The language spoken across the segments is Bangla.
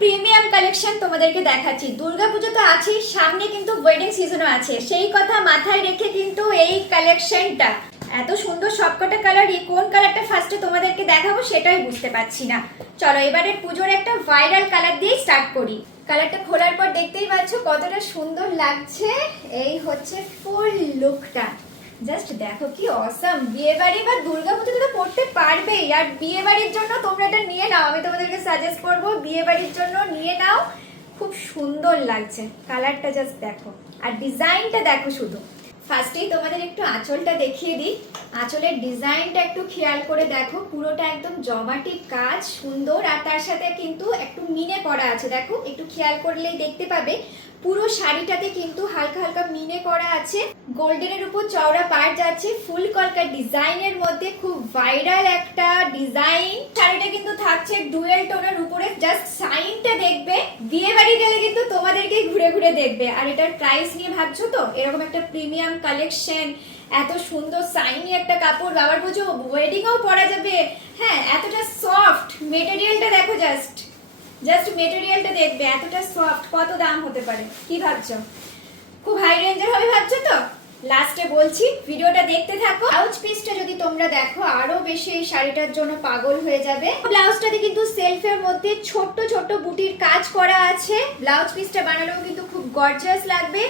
প্রিমিয়াম কালেকশন তোমাদেরকে দেখাচ্ছি। দুর্গাপুজো তো আছেই, সামনে কিন্তু ওয়েডিং সিজনও আছে, সেই কথা মাথায় রেখে কিন্তু এই কালেকশনটা এত সুন্দর। সবকটা কালারই কোন কালারটা ফার্স্টে তোমাদেরকে দেখাবো সেটাই বুঝতে পারছি না। চলো এবারে পুজোর একটা ভাইরাল কালার দিয়ে স্টার্ট করি। কালারটা খোলার পর দেখতেই পাচ্ছ কতটা সুন্দর লাগছে। এই হচ্ছে ফুল লুকটা, জাস্ট দেখো কি অসাম। বিয়ে বাড়ি বা দুর্গাপুজোতে তো পড়তে পারবেই, আর বিয়ে বাড়ির জন্য তোমরা এটা নিয়ে নাও, আমি তোমাদেরকে সাজেস্ট করবো বিয়ে বাড়ির জন্য নিয়ে নাও। খুব সুন্দর লাগছে কালারটা, জাস্ট দেখো আর ডিজাইনটা দেখো। শুধু ফার্স্টেই তোমাদের একটু আঁচলটা দেখিয়ে দিই। আঁচলের ডিজাইনটা একটু খেয়াল করে দেখো, পুরোটা একদম জমাটি কাজ, সুন্দর। আর তার সাথে কিন্তু একটু মিনে করা আছে, দেখো একটু খেয়াল করলেই দেখতে পাবে পুরো শাড়িটাতে কিন্তু হালকা হালকা মিনে করা আছে। গোল্ডেনের উপর চওড়া পাড় যাচ্ছে, ফুল কলকা ডিজাইনের মধ্যে, খুব ভাইরাল একটা ডিজাইন। শাড়িটা কিন্তু থাকছে ডুয়েল টোনের উপরে, জাস্ট সাইনটা দেখবে। বিয়ে বাড়ি গেলে কিন্তু তোমাদেরকেই ঘুরে ঘুরে দেখবে। আর এটার প্রাইস নিয়ে ভাবছো তো, এরকম একটা প্রিমিয়াম কালেকশন, এত সুন্দর সাইনি একটা কাপড়, বাবার পুজো ওয়েডিংও পরা যাবে। হ্যাঁ, এতটা সফট মেটেরিয়ালটা দেখো, জাস্ট মেটেরিয়ালটা দেখবে, এতটা সফট। কত দাম হতে পারে কি ভাবছো? খুব হাই রেঞ্জের হবে ভাবছো তো? লাস্টে বলছি, ভিডিওটা দেখতে থাকো। ব্লাউজ পিসটা যদি তোমরা দেখো আরো বেশি এই শাড়িটার জন্য পাগল হয়ে যাবে। ব্লাউজটাতে কিন্তু সেলফের মধ্যে ছোট্ট ছোট্ট বুটির কাজ করা আছে। ব্লাউজ পিসটা বানালেও কিন্তু খুব গর্জিয়াস লাগবে,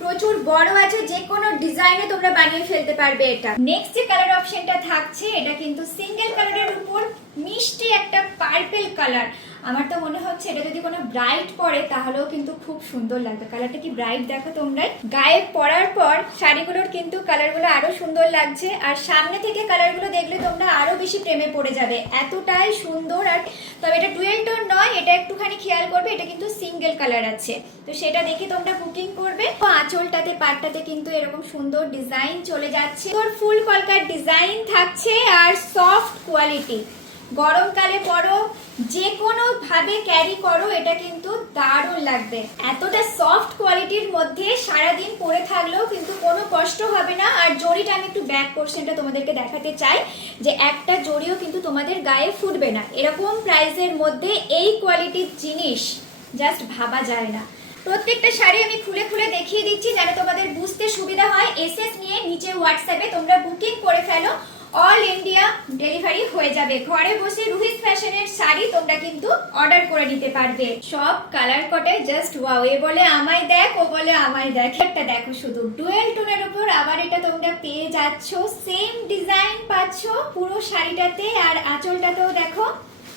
প্রচুর বড় আছে, যে কোনো ডিজাইনে তোমরা বানিয়ে ফেলতে পারবে এটা। নেক্সট যে কালার অপশনটা থাকছে, এটা কিন্তু সিঙ্গেল কালারের উপর মিষ্টি একটা পার্পল কালার। আমার তো মনে হচ্ছে এটা যদি কোনো ব্রাইট পরে তাহলেও কিন্তু খুব সুন্দর লাগবে। কালারটা কি ব্রাইট দেখো তোমরা। গায়ে পরার পর শাড়িগুলোর কিন্তু কালারগুলো আরো সুন্দর লাগছে, আর সামনে থেকে কালারগুলো দেখলে তোমরা আরো বেশি প্রেমে পড়ে যাবে, এতটাই সুন্দর। আর তবে এটা ডুয়েল টোন নয়, এটা একটুখানি খেয়াল করবে, এটা কিন্তু সিঙ্গেল কালার আছে, তো সেটা দেখে তোমরা বুকিং করবে। আঁচলটাতে পাটটাতে কিন্তু এরকম সুন্দর ডিজাইন চলে যাচ্ছে, তোর ফুল কলকার ডিজাইন থাকছে, আর সফট কোয়ালিটি। গরমকালে পরো, যে কোনো ভাবে ক্যারি করো, এটা কিন্তু দারুণ লাগবে। এতটা সফট কোয়ালিটির মধ্যে সারাদিন পরে থাকলেও কিন্তু কোনো কষ্ট হবে না। আর জড়িটা আমি একটু ব্যাক পোর্শনটা তোমাদেরকে দেখাতে চাই, যে একটা জড়িও কিন্তু তোমাদের গায়ে ফুটবে না। এরকম প্রাইসের মধ্যে এই কোয়ালিটির জিনিস জাস্ট ভাবা যায় না। প্রত্যেকটা শাড়ি আমি খুলে খুলে দেখিয়ে দিচ্ছি যেন তোমাদের বুঝতে সুবিধা হয়। এসএস নিয়ে নিচে হোয়াটসঅ্যাপে তোমরা বুকিং করে ফেলো, অল ইন্ডিয়া ডেলিভারি হয়ে যাবে। ঘরে বসে রুহিস ফ্যাশনের শাড়ি তোমরা কিন্তু অর্ডার করে নিতে পারবে। সব কালার কটাই জাস্ট ওয়াও। এ বলে আমায় দেখ, ও বলে আমায় দেখ। একটা দেখো শুধু ডুয়েল টোনের উপর, আবার এটা তোমরা পেয়ে যাচ্ছ সেম ডিজাইন পাচ্ছ পুরো শাড়িটাতে। আর আঁচলটাতেও দেখো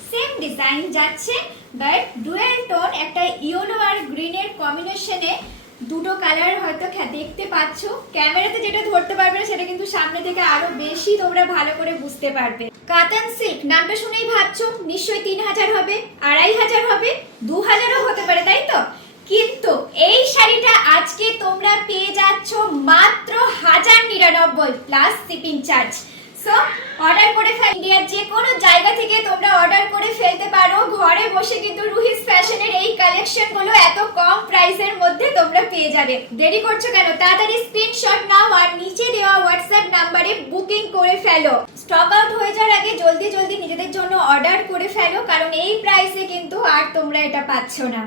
সেম ডিজাইন যাচ্ছে, বাট ডুয়েল টোন, একটা ইয়েলো আর গ্রিনের কম্বিনেশনে। দুটো কালার হয়তো দেখতে পাচ্ছ, ক্যামেরাতে যেটা ধরতে পারবে না সেটা কিন্তু সামনে থেকে আরো বেশি তোমরা ভালো করে বুঝতে পারবে। কাতান সিল্ক নামটা শুনেই ভাবছো নিশ্চয়ই 3000 হবে, 2500 হবে, 2000ও হতে পারে, তাই তো? কিন্তু এই শাড়িটা আজকে তোমরা পেয়ে যাচ্ছ মাত্র 1099 plus shipping charge. So order করে ইন্ডিয়ার যে কোনো জায়গা থেকে তোমরা অর্ডার করে ফেলতে পারো। ঘরে বসে কিন্তু রুহিস ফ্যাশনের এই কালেকশন গুলো এত কম প্রাইসের মধ্যে তোমরা পেয়ে যাবে। দেরি করছো কেন? তাড়াতাড়ি স্ক্রিনশট নাও আর নিচে দেওয়া হোয়াটসঅ্যাপ নাম্বারে বুকিং করে ফেলো। স্টক আউট হয়ে যাওয়ার আগে জলদি জলদি নিজেদের জন্য অর্ডার করে ফেলো, কারণ এই প্রাইসে কিন্তু আর তোমরা এটা পাচ্ছ না।